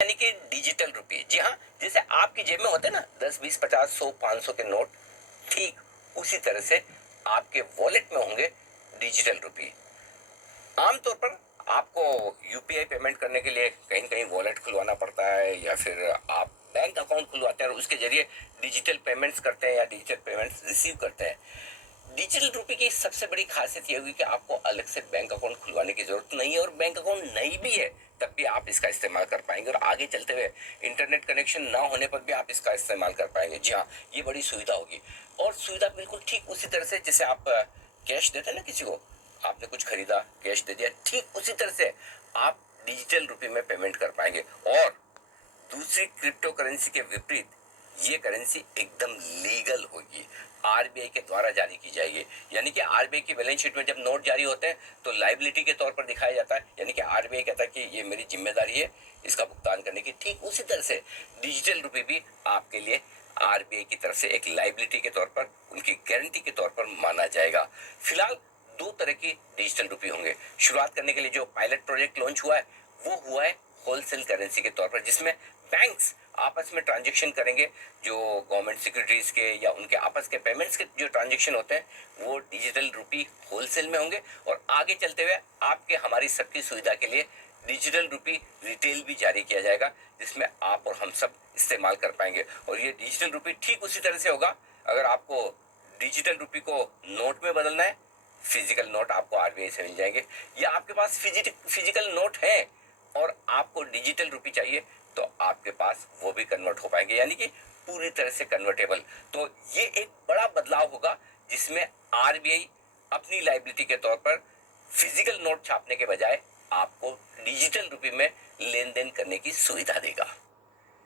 यानी कि डिजिटल रुपये। जी हाँ, जैसे आपकी जेब में होते हैं ना 10, 20, 50, 100, 500 के नोट, ठीक उसी तरह से आपके वॉलेट में होंगे डिजिटल रुपये। आमतौर पर आपको यूपीआई पेमेंट करने के लिए कहीं न कहीं वॉलेट खुलवाना पड़ता है, या फिर आप बैंक अकाउंट खुलवाते हैं और उसके जरिए डिजिटल पेमेंट्स करते हैं या डिजिटल पेमेंट्स रिसीव करते हैं। डिजिटल रुपये की सबसे बड़ी खासियत ये होगी कि आपको अलग से बैंक अकाउंट खुलवाने की जरूरत नहीं है, और बैंक अकाउंट नहीं भी है तब भी आप इसका इस्तेमाल कर पाएंगे, और आगे चलते हुए इंटरनेट कनेक्शन ना होने पर भी आप इसका इस्तेमाल कर पाएंगे। जी हाँ, ये बड़ी सुविधा होगी, और सुविधा बिल्कुल ठीक उसी तरह से जैसे आप कैश देते हैं ना किसी को, आपने कुछ खरीदा, कैश दे दिया, ठीक उसी तरह से आप डिजिटल रुपये में पेमेंट कर पाएंगे। और दूसरी क्रिप्टो करेंसी के विपरीत ये करेंसी एकदम लीगल होगी, आरबीआई के द्वारा जारी की जाएगी। यानी कि आरबीआई की बैलेंस शीट में जब नोट जारी होते हैं तो लाइबिलिटी के तौर पर दिखाया जाता है, यानी कि आरबीआई कहता है कि ये मेरी जिम्मेदारी है इसका भुगतान करने की। ठीक उसी तरह से डिजिटल रुपये भी आपके लिए आरबीआई की तरफ से एक लाइबिलिटी के तौर पर, उनकी गारंटी के तौर पर माना जाएगा। फिलहाल दो तरह की डिजिटल रुपये होंगे। शुरुआत करने के लिए जो पायलट प्रोजेक्ट लॉन्च हुआ है वो हुआ है होलसेल करेंसी के तौर पर, जिसमें बैंक्स आपस में ट्रांजैक्शन करेंगे, जो गवर्नमेंट सिक्योरिटीज के या उनके आपस के पेमेंट्स के जो ट्रांजैक्शन होते हैं वो डिजिटल रुपी होलसेल में होंगे। और आगे चलते हुए आपके हमारी सबकी सुविधा के लिए डिजिटल रुपी रिटेल भी जारी किया जाएगा, जिसमें आप और हम सब इस्तेमाल कर पाएंगे। और ये डिजिटल रुपी ठीक उसी तरह से होगा, अगर आपको डिजिटल रुपी को नोट में बदलना है, फिजिकल नोट आपको आरबीआई से मिल जाएंगे, या आपके पास फिजिकल नोट है और आपको डिजिटल रुपी चाहिए तो आपके पास वो भी कन्वर्ट हो पाएंगे, यानी कि पूरी तरह से कन्वर्टेबल। तो ये एक बड़ा बदलाव होगा जिसमें आरबीआई अपनी लाइबिलिटी के तौर पर फिजिकल नोट छापने के बजाय आपको डिजिटल रुपी में लेन देन करने की सुविधा देगा।